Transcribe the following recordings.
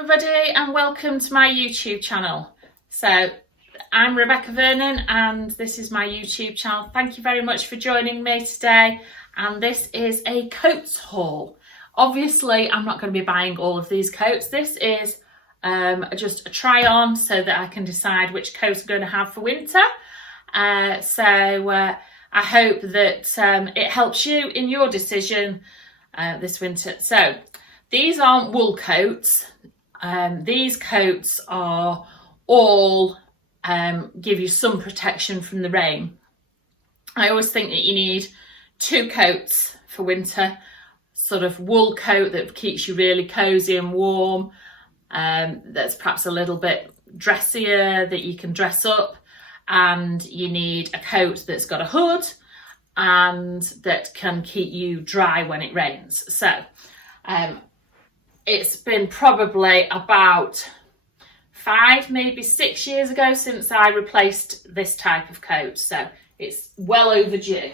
everybody and welcome to my YouTube channel. So I'm Rebecca Vernon and this is my YouTube channel. Thank you very much for joining me today, and this is a coats haul. Obviously I'm not going to be buying all of these coats. This is just a try on so that I can decide which coat I'm going to have for winter. I hope that it helps you in your decision this winter. So these aren't wool coats. These coats are all give you some protection from the rain. I always think that you need two coats for winter. Sort of wool coat that keeps you really cozy and warm. That's perhaps a little bit dressier, that you can dress up. And you need a coat that's got a hood and that can keep you dry when it rains. So it's been probably about 5, maybe 6 years ago since I replaced this type of coat, so it's well overdue.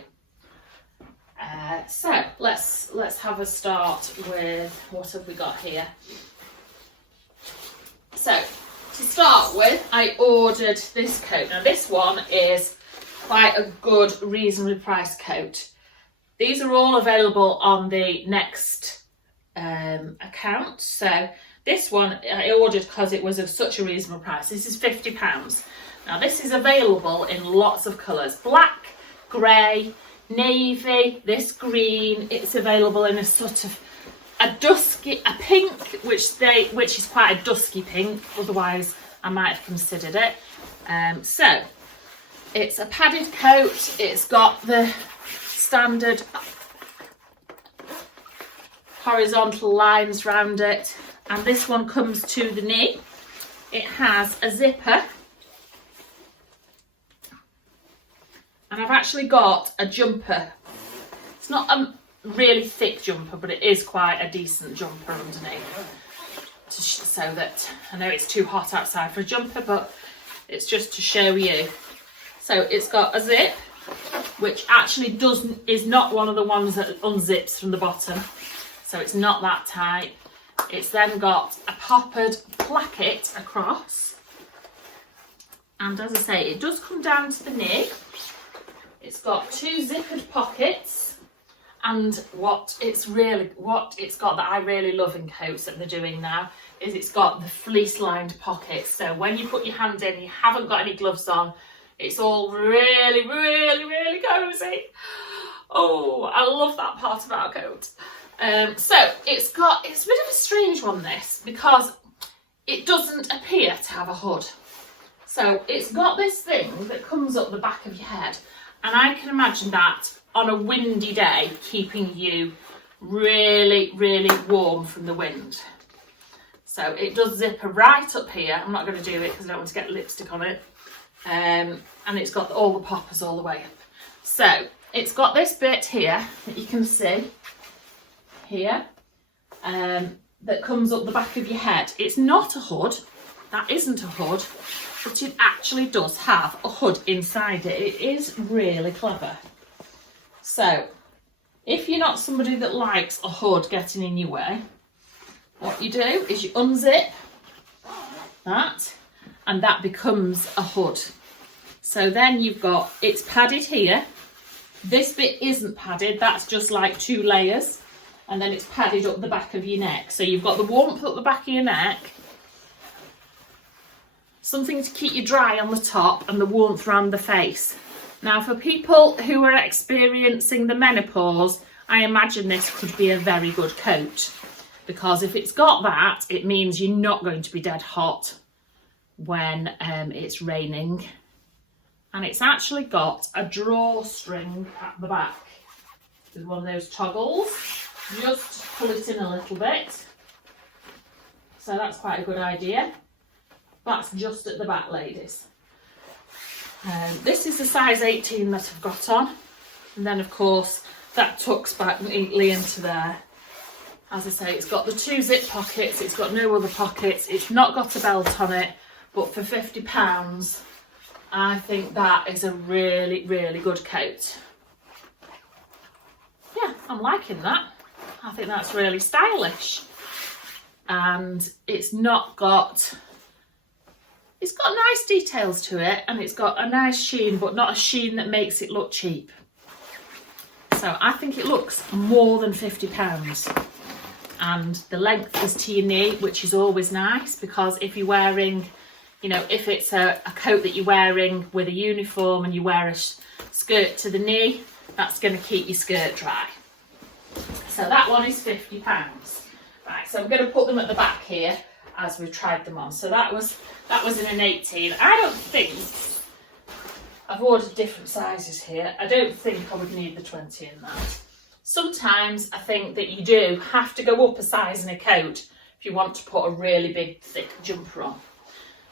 So let's have a start with what have we got here. So to start with, I ordered this coat. Now this one is quite a good, reasonably priced coat. These are all available on the Next account. So this one I ordered because it was of such a reasonable price. This is £50. Now this is available in lots of colours: black, grey, navy, this green. It's available in a sort of a pink, which is quite a dusky pink, otherwise I might have considered it. So it's a padded coat. It's got the standard horizontal lines round it, and this one comes to the knee. It has a zipper, and I've actually got a jumper. It's not a really thick jumper, but it is quite a decent jumper underneath, so that I know it's too hot outside for a jumper, but it's just to show you. So it's got a zip, which actually is not one of the ones that unzips from the bottom, so it's not that tight. It's then got a poppered placket across, and as I say, it does come down to the knee. It's got 2 zippered pockets, and what it's got that I really love in coats that they're doing now is it's got the fleece lined pockets. So when you put your hand in, you haven't got any gloves on, it's all really, really, really cozy. Oh, I love that part about a coat. So it's a bit of a strange one, this, because it doesn't appear to have a hood. So it's got this thing that comes up the back of your head, and I can imagine that on a windy day keeping you really, really warm from the wind. So it does zip right up here. I'm not going to do it because I don't want to get lipstick on it. And it's got all the poppers all the way up. So it's got this bit here that you can see here, that comes up the back of your head. It's not a hood, that isn't a hood, but it actually does have a hood inside it. It is really clever. So if you're not somebody that likes a hood getting in your way, what you do is you unzip that, and that becomes a hood. So then you've got, it's padded here. This bit isn't padded, that's just like 2 layers. And then it's padded up the back of your neck. So you've got the warmth up the back of your neck, something to keep you dry on the top, and the warmth around the face. Now for people who are experiencing the menopause, I imagine this could be a very good coat, because if it's got that, it means you're not going to be dead hot when it's raining. And it's actually got a drawstring at the back with one of those toggles. Just pull it in a little bit. So that's quite a good idea. That's just at the back, ladies. This is the size 18 that I've got on. And then of course that tucks back neatly into there. As I say, it's got the 2 zip pockets, it's got no other pockets, it's not got a belt on it, but for £50, I think that is a really, really good coat. Yeah, I'm liking that. I think that's really stylish. and it's got nice details to it, and it's got a nice sheen, but not a sheen that makes it look cheap. So I think it looks more than £50. And the length is to your knee, which is always nice, because if you're wearing, you know, if it's a coat that you're wearing with a uniform and you wear a skirt to the knee, that's going to keep your skirt dry. So that one is £50. Right, so I'm going to put them at the back here as we've tried them on. So that was in an 18. I don't think, I've ordered different sizes here. I don't think I would need the 20 in that. Sometimes I think that you do have to go up a size in a coat if you want to put a really big thick jumper on.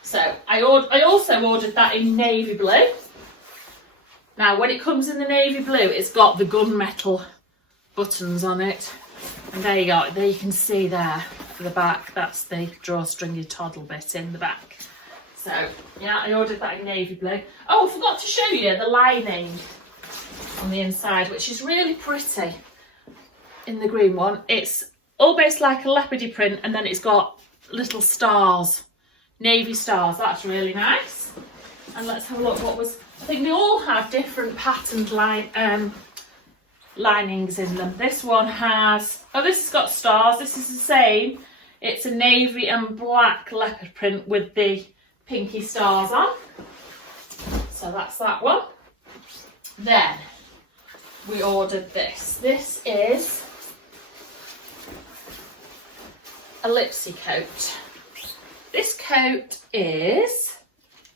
So I also ordered that in navy blue. Now when it comes in the navy blue, it's got the gunmetal buttons on it. And there you go, there you can see there at the back, that's the drawstringy toddle bit in the back. So yeah, I ordered that in navy blue. Oh, I forgot to show you the lining on the inside, which is really pretty in the green one. It's almost like a leopardy print, and then it's got little stars, navy stars. That's really nice. And let's have a look. I think they all have different patterned linings in them. This one has, this has got stars. This is the same. It's a navy and black leopard print with the pinky stars on. So that's that one. Then we ordered this. This is a Lipsy coat. This coat is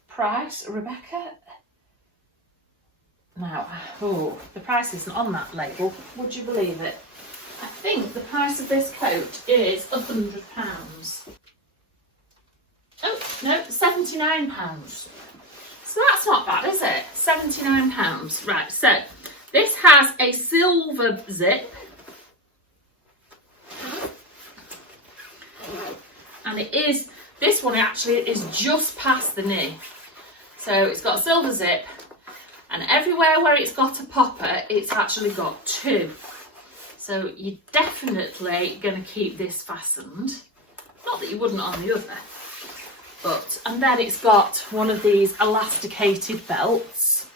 price, Rebecca. Now, the price isn't on that label. Would you believe it? I think the price of this coat is £100. Oh, no, £79. So that's not bad, is it? £79. Right, so this has a silver zip. And this one actually is just past the knee. So it's got a silver zip, and everywhere where it's got a popper, it's actually got two. So you're definitely going to keep this fastened. Not that you wouldn't on the other. And then it's got one of these elasticated belts,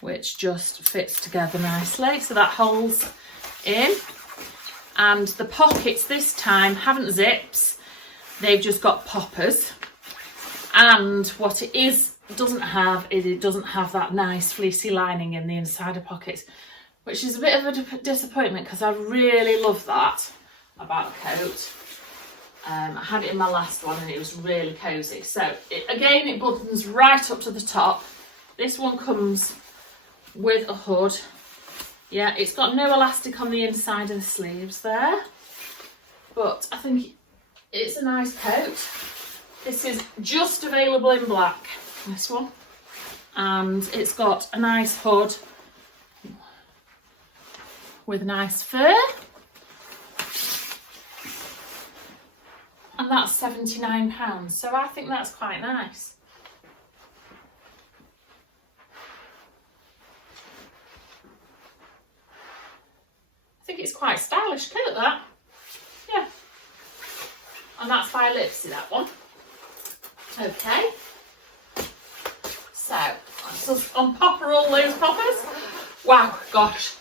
which just fits together nicely. So that holds in. And the pockets this time haven't zips. They've just got poppers. And what it doesn't have that nice fleecy lining in the inside of pockets, which is a bit of a disappointment because I really love that about the coat. I had it in my last one and it was really cosy. So again, it buttons right up to the top. This one comes with a hood. Yeah, it's got no elastic on the inside of the sleeves there, but I think it's a nice coat. This is just available in black, this one, and it's got a nice hood with nice fur, and that's £79, so I think that's quite nice. I think it's quite a stylish coat, that. Yeah. And that's by Lipsy, that one. Okay. So, let's just unpopper all those poppers. Wow, gosh.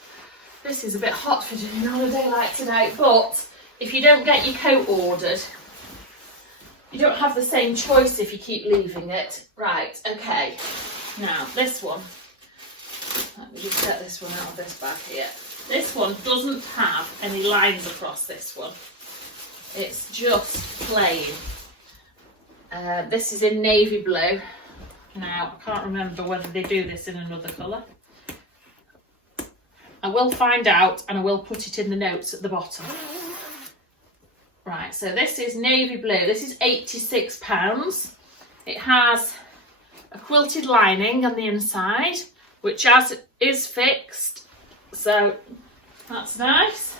This is a bit hot for doing on a day like today, but if you don't get your coat ordered, you don't have the same choice if you keep leaving it. Right, okay. Now, this one. Let me just get this one out of this bag here. This one doesn't have any lines across this one. It's just plain. This is in navy blue. Now, I can't remember whether they do this in another colour. I will find out and I will put it in the notes at the bottom. Right, so this is navy blue. This is £86. It has a quilted lining on the inside, which is fixed. So that's nice.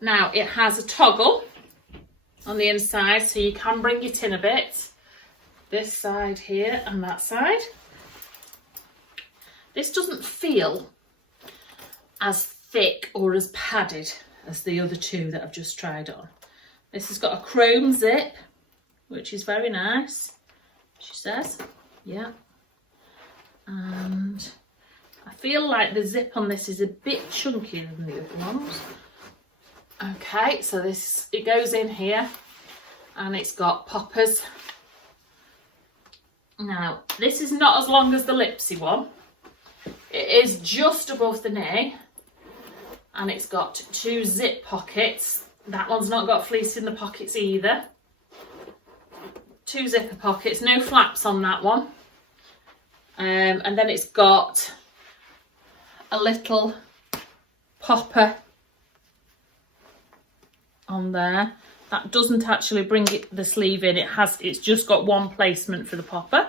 Now it has a toggle on the inside, so you can bring it in a bit. This side here and that side. This doesn't feel as thick or as padded as the other two that I've just tried on. This has got a chrome zip, which is very nice, she says. Yeah. And I feel like the zip on this is a bit chunkier than the other ones. Okay, so this, it goes in here and it's got poppers. Now, this is not as long as the Lipsy one. It is just above the knee and it's got 2 zip pockets. That one's not got fleece in the pockets either. 2 zipper pockets, no flaps on that one. And then it's got a little popper on there. That doesn't actually bring the sleeve in. It's just got one placement for the popper.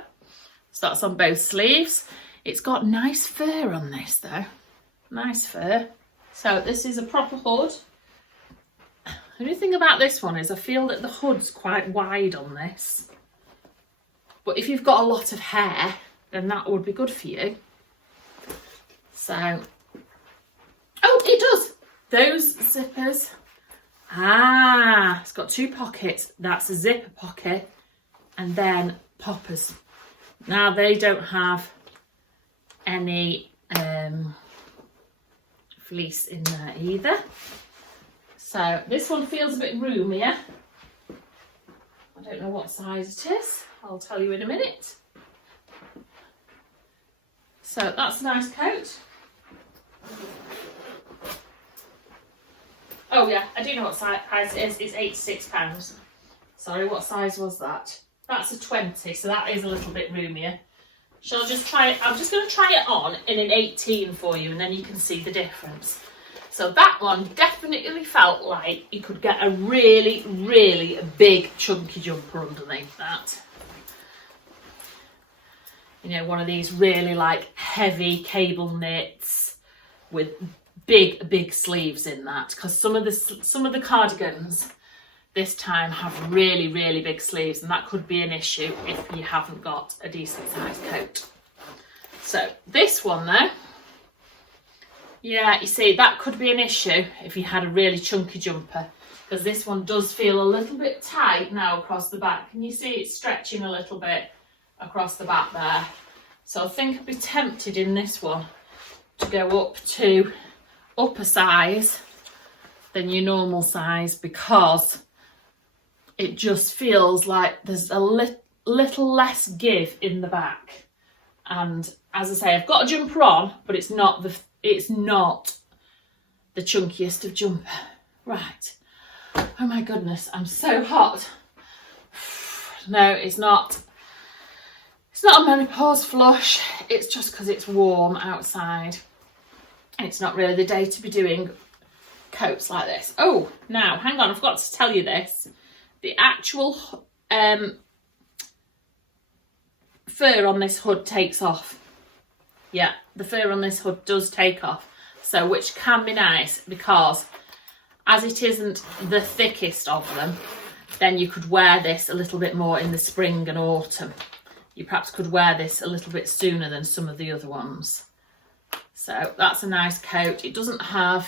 So that's on both sleeves. It's got nice fur on this though. Nice fur. So this is a proper hood. The only thing about this one is I feel that the hood's quite wide on this. But if you've got a lot of hair, then that would be good for you. So, oh, it does. Those zippers. Ah, it's got 2 pockets. That's a zipper pocket and then poppers. Now they don't have any fleece in there either. So this one feels a bit roomier. I don't know what size it is. I'll tell you in a minute. So that's a nice coat. Oh yeah, I do know what size it is. It's £86. Sorry, what size was that? That's a 20, so that is a little bit roomier. Shall I just try it? I'm just going to try it on in an 18 for you and then you can see the difference. So that one definitely felt like you could get a really, really big chunky jumper underneath that. You know, one of these really like heavy cable knits with big sleeves in that, because some of the cardigans this time have really big sleeves, and that could be an issue if you haven't got a decent sized coat. So this one though, yeah, you see, that could be an issue if you had a really chunky jumper, because this one does feel a little bit tight now across the back. Can you see it's stretching a little bit across the back there? So I think I'd be tempted in this one to go up to upper size than your normal size, because it just feels like there's a little less give in the back. And as I say, I've got a jumper on, but it's not the chunkiest of jumper. Right. Oh my goodness, I'm so hot. No, it's not. It's not a menopause flush. It's just because it's warm outside. It's not really the day to be doing coats like this. Oh, now, hang on, I forgot to tell you this. The actual fur on this hood takes off. Yeah, the fur on this hood does take off. So, which can be nice, because as it isn't the thickest of them, then you could wear this a little bit more in the spring and autumn. You perhaps could wear this a little bit sooner than some of the other ones. So that's a nice coat. It doesn't have,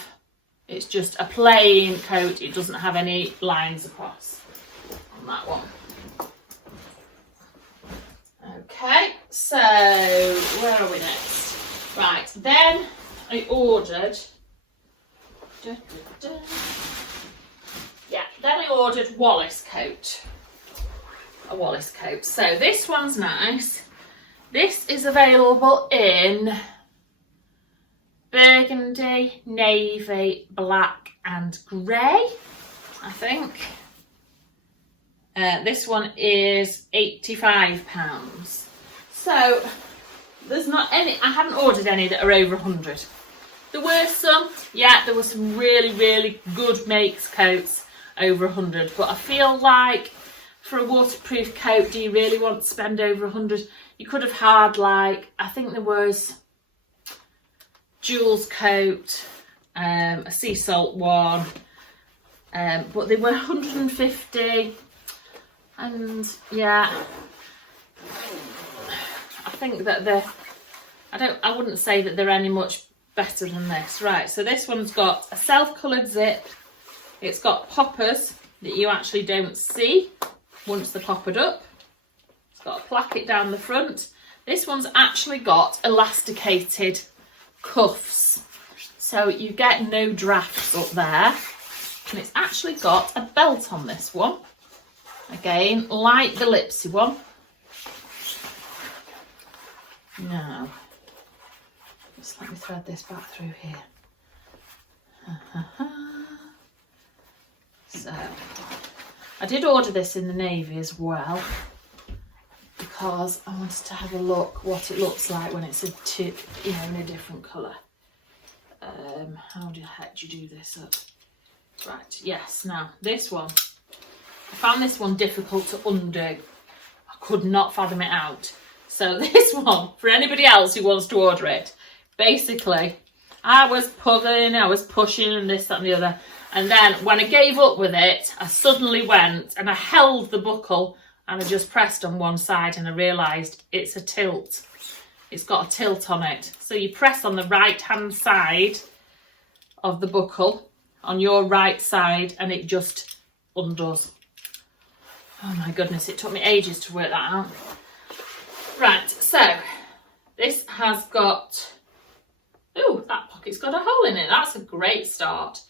it's just a plain coat. It doesn't have any lines across on that one. Okay, so where are we next? Right, then I ordered, then I ordered Wallace coat. A Wallace coat. So this one's nice. This is available in burgundy, navy, black and grey, I think. This one is £85. So there's not any, I haven't ordered any that are over 100. There were some, yeah, there were some really good makes coats over 100, but I feel like for a waterproof coat, do you really want to spend over 100? You could have had, like, I think there was Jules coat, a sea salt one, but they were 150, and yeah, I think that I wouldn't say that they're any much better than this. Right, so this one's got a self-coloured zip. It's got poppers that you actually don't see once they're poppered up. It's got a placket down the front. This one's actually got elasticated cuffs, so you get no drafts up there. And it's actually got a belt on this one. Again, like the Lipsy one. Now, just let me thread this back through here. So, I did order this in the navy as well, because I wanted to have a look what it looks like when it's in a different colour. How the heck do you do this up? Right, yes, now this one, I found this one difficult to undo. I could not fathom it out. So this one, for anybody else who wants to order it, basically, I was pulling, I was pushing and this, that and the other. And then when I gave up with it, I suddenly went and I held the buckle and I just pressed on one side and I realised it's a tilt. It's got a tilt on it. So you press on the right hand side of the buckle on your right side and it just undoes. Oh my goodness, it took me ages to work that out. Right, so this has got, oh, that pocket's got a hole in it. That's a great start.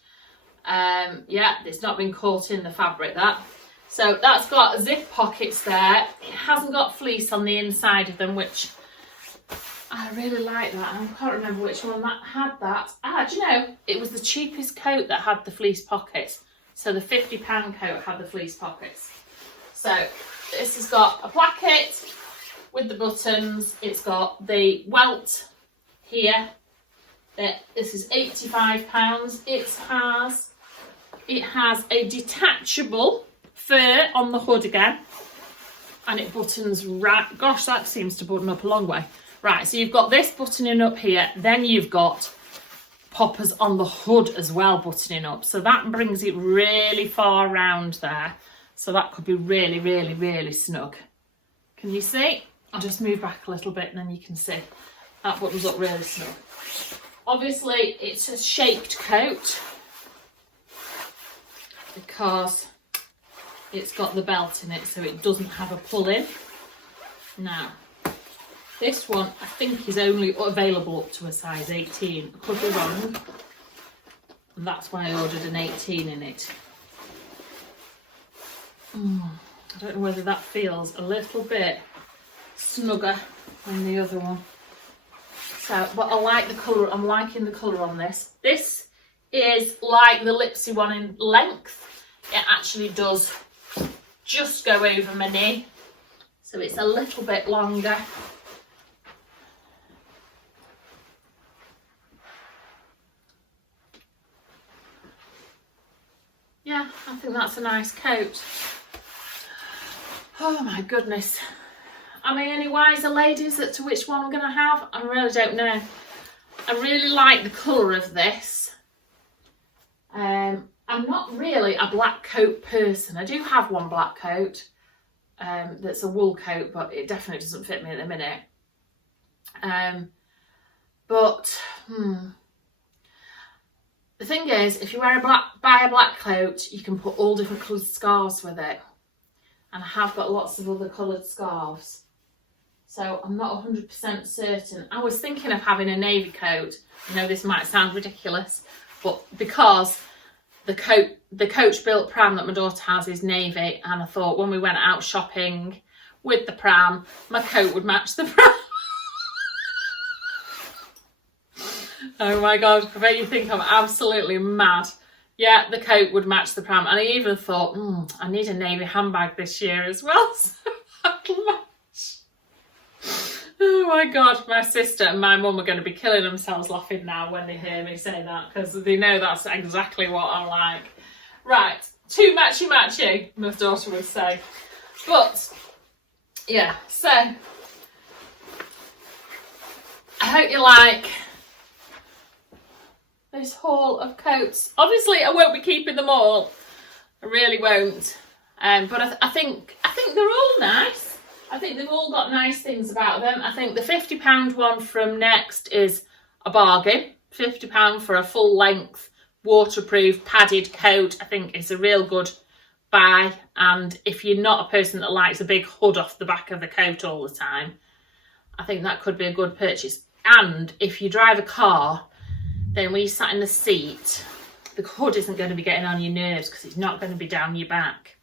Yeah, it's not been caught in the fabric, that. So that's got zip pockets there. It hasn't got fleece on the inside of them, which I really like that. I can't remember which one that had that. Do you know, it was the cheapest coat that had the fleece pockets. So the £50 coat had the fleece pockets. So this has got a placket with the buttons. It's got the welt here. This is £85. It has a detachable fur on the hood again, and it buttons right. Gosh, that seems to button up a long way. Right, so you've got this buttoning up here, then you've got poppers on the hood as well buttoning up. So that brings it really far round there. So that could be really, really, really snug. Can you see? I'll just move back a little bit and then you can see that buttons up really snug. Obviously, it's a shaped coat because it's got the belt in it, so it doesn't have a pull-in. Now, this one I think is only available up to a size 18. I could be wrong, and that's why I ordered an 18 in it. I don't know whether that feels a little bit snugger than the other one. So, but I like the colour. I'm liking the colour on this. This is like the Lipsy one in length. It actually does just go over my knee, so it's a little bit longer. Yeah, I think that's a nice coat. Oh my goodness. I mean, any wiser ladies as to which one I'm going to have? I really don't know. I really like the colour of this. I'm not really a black coat person. I do have one black coat that's a wool coat, but it definitely doesn't fit me at the minute. The thing is, if you buy a black coat, you can put all different coloured scarves with it. And I have got lots of other coloured scarves. So I'm not 100% certain. I was thinking of having a navy coat. I know this might sound ridiculous, but because the coach built pram that my daughter has is navy, and I thought when we went out shopping with the pram, my coat would match the pram. Oh my god, I bet you think I'm absolutely mad. Yeah, the coat would match the pram. And I even thought, I need a navy handbag this year as well, so that'll match. Oh my god, my sister and my mum are going to be killing themselves laughing now when they hear me say that, because they know that's exactly what I like. Right, too matchy, my daughter would say. But, yeah, so, I hope you like this haul of coats. Obviously, I won't be keeping them all. I really won't. But I think they're all nice. I think they've all got nice things about them. I think the £50 one from Next is a bargain £50 for a full length waterproof padded coat, I think is a real good buy. And if you're not a person that likes a big hood off the back of the coat all the time, I think that could be a good purchase. And if you drive a car, then when you sat in the seat, the hood isn't going to be getting on your nerves because it's not going to be down your back.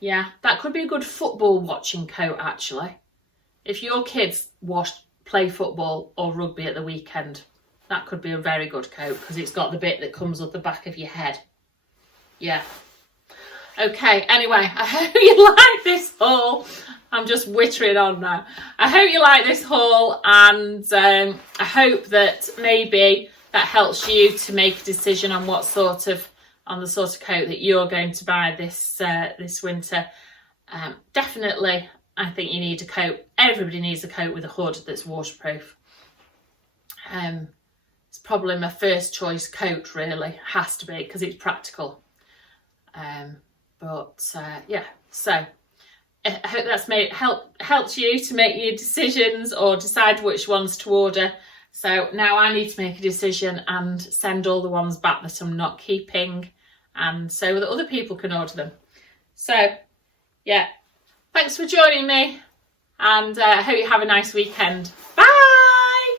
Yeah, that could be a good football watching coat actually. If your kids play football or rugby at the weekend, that could be a very good coat because it's got the bit that comes up the back of your head. Yeah. Okay, anyway, I hope you like this haul. I'm just wittering on now. I hope you like this haul, and I hope that maybe that helps you to make a decision on the sort of coat that you're going to buy this winter. Definitely, I think you need a coat. Everybody needs a coat with a hood that's waterproof. It's probably my first choice coat, really. Has to be, because it's practical. Yeah, so I hope that's helped you to make your decisions or decide which ones to order. So now I need to make a decision and send all the ones back that I'm not keeping, and so that other people can order them. So yeah, thanks for joining me, and I hope you have a nice weekend. Bye.